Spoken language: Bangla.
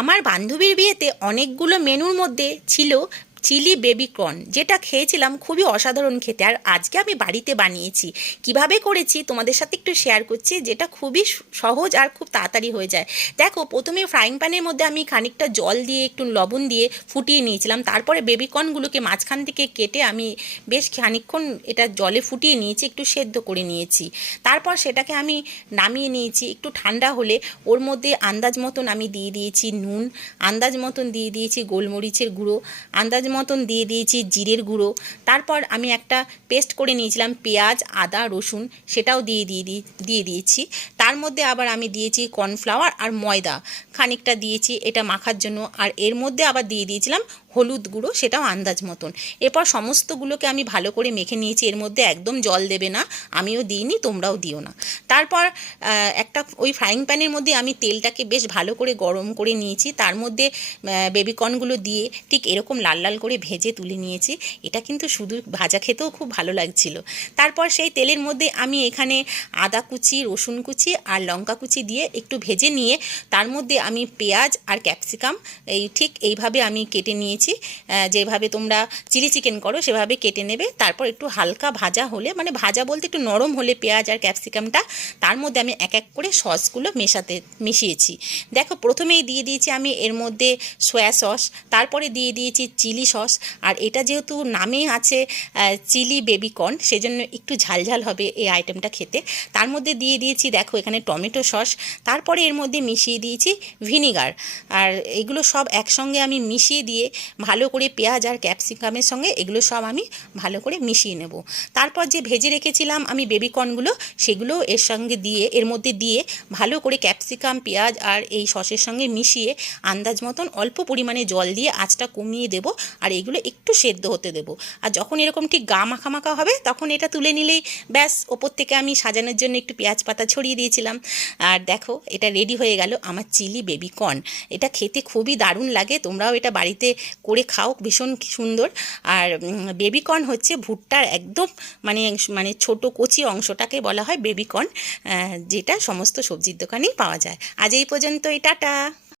আমার বান্ধবীর বিয়েতে অনেকগুলো মেনুর মধ্যে ছিল চিলি বেবি কর্ন, যেটা খেয়েছিলাম খুবই অসাধারণ খেতে। আর আজকে আমি বাড়িতে বানিয়েছি। কিভাবে করেছি তোমাদের সাথে একটু শেয়ার করছি, যেটা খুবই সহজ আর খুব তাড়াতাড়ি হয়ে যায়। দেখো, প্রথমে ফ্রাইং প্যানের মধ্যে আমি খানিকটা জল দিয়ে একটু লবণ দিয়ে ফুটিয়ে নিয়েছিলাম। তারপরে বেবি কর্নগুলোকে মাঝখান থেকে কেটে আমি বেশ খানিকক্ষণ এটা জলে ফুটিয়ে নিয়েছি, একটু সেদ্ধ করে নিয়েছি। তারপর সেটাকে আমি নামিয়ে নিয়েছি। একটু ঠান্ডা হলে ওর মধ্যে আন্দাজ মতন আমি দিয়ে দিয়েছি নুন, আন্দাজ মতন দিয়ে দিয়েছি গোলমরিচের গুঁড়ো, আন্দাজ মতন দিয়ে দিয়েছি জিরের গুঁড়ো। তারপর আমি একটা পেস্ট করে নিয়েছিলাম পেঁয়াজ আদা রসুন, সেটাও দিয়ে দিয়েছি। তার মধ্যে আবার আমি দিয়েছি কর্নফ্লাওয়ার আর ময়দা খানিকটা দিয়েছি এটা মাখার জন্য। আর এর মধ্যে আবার দিয়ে দিয়েছিলাম হলুদ গুঁড়ো, সেটাও আন্দাজ মতন। এরপর সমস্তগুলোকে আমি ভালো করে মেখে নিয়েছি। এর মধ্যে একদম জল দেবে না, আমিও দিইনি, তোমরাও দিও না। তারপর একটা ওই ফ্রাইং প্যানের মধ্যে আমি তেলটাকে বেশ ভালো করে গরম করে নিয়েছি। তার মধ্যে বেবিকর্নগুলো দিয়ে ঠিক এরকম লাল লাল করে ভেজে তুলে নিয়েছি। এটা কিন্তু শুধু ভাজা খেতেও খুব ভালো লাগছিল। তারপর সেই তেলের মধ্যে আমি এখানে আদা কুচি রসুন কুচি আর লঙ্কা কুচি দিয়ে একটু ভেজে নিয়ে তার মধ্যে আমি পেঁয়াজ আর ক্যাপসিকাম ঠিক এইভাবে আমি কেটে নিয়েছি। যেভাবে তোমরা চিলি চিকেন করো সেভাবে কেটে নেবে। তারপর একটু হালকা ভাজা হলে, মানে ভাজা বলতে একটু নরম হলে পেঁয়াজ আর ক্যাপসিকামটা, তার মধ্যে আমি এক এক করে সসগুলো মিশিয়েছি। দেখো, প্রথমেই দিয়ে দিয়েছি আমি এর মধ্যে সয়া সস, তারপরে দিয়ে দিয়েছি চিলি সস। আর এটা যেহেতু নামে আছে চিলি বেবি কর্ন, সেজন্য একটু ঝালঝাল হবে এই আইটেমটা খেতে। তার মধ্যে দিয়ে দিয়েছি, দেখো এখানে টমেটো সস, তারপরে এর মধ্যে মিশিয়ে দিয়েছি ভিনিগার। আর এগুলো সব একসঙ্গে আমি মিশিয়ে দিয়ে ভালো করে পেঁয়াজ আর ক্যাপসিকামের সঙ্গে এগুলো সব আমি ভালো করে মিশিয়ে নেব। তারপর যে ভেজে রেখেছিলাম আমি বেবি কর্নগুলো, সেগুলো এর সঙ্গে দিয়ে এর মধ্যে দিয়ে ভালো করে ক্যাপসিকাম পেঁয়াজ আর এই সসের সঙ্গে মিশিয়ে আন্দাজ মতন অল্প পরিমাণে জল দিয়ে আঁচটা কমিয়ে দেব। আর এগুলো একটু সেদ্ধ হতে দেব। আর যখন এরকম ঠিক গা মাখা মাখা হবে তখন এটা তুলে নিলেই ব্যাস। ওপর থেকে আমি সাজানোর জন্য একটু পেঁয়াজ পাতা ছড়িয়ে দিয়েছিলাম। আর দেখো, এটা রেডি হয়ে গেল আমার চিলি বেবি কর্ন। এটা খেতে খুবই দারুণ লাগে, তোমরাও এটা বাড়িতে করে খাও, ভীষণ সুন্দর। আর বেবি কর্ন হচ্ছে ভুট্টার একদম মানে মানে ছোটো কচি অংশটাকে বলা হয় বেবি কর্ন, যেটা সমস্ত সবজির দোকানেই পাওয়া যায়। আজ এই পর্যন্তই, টাটা।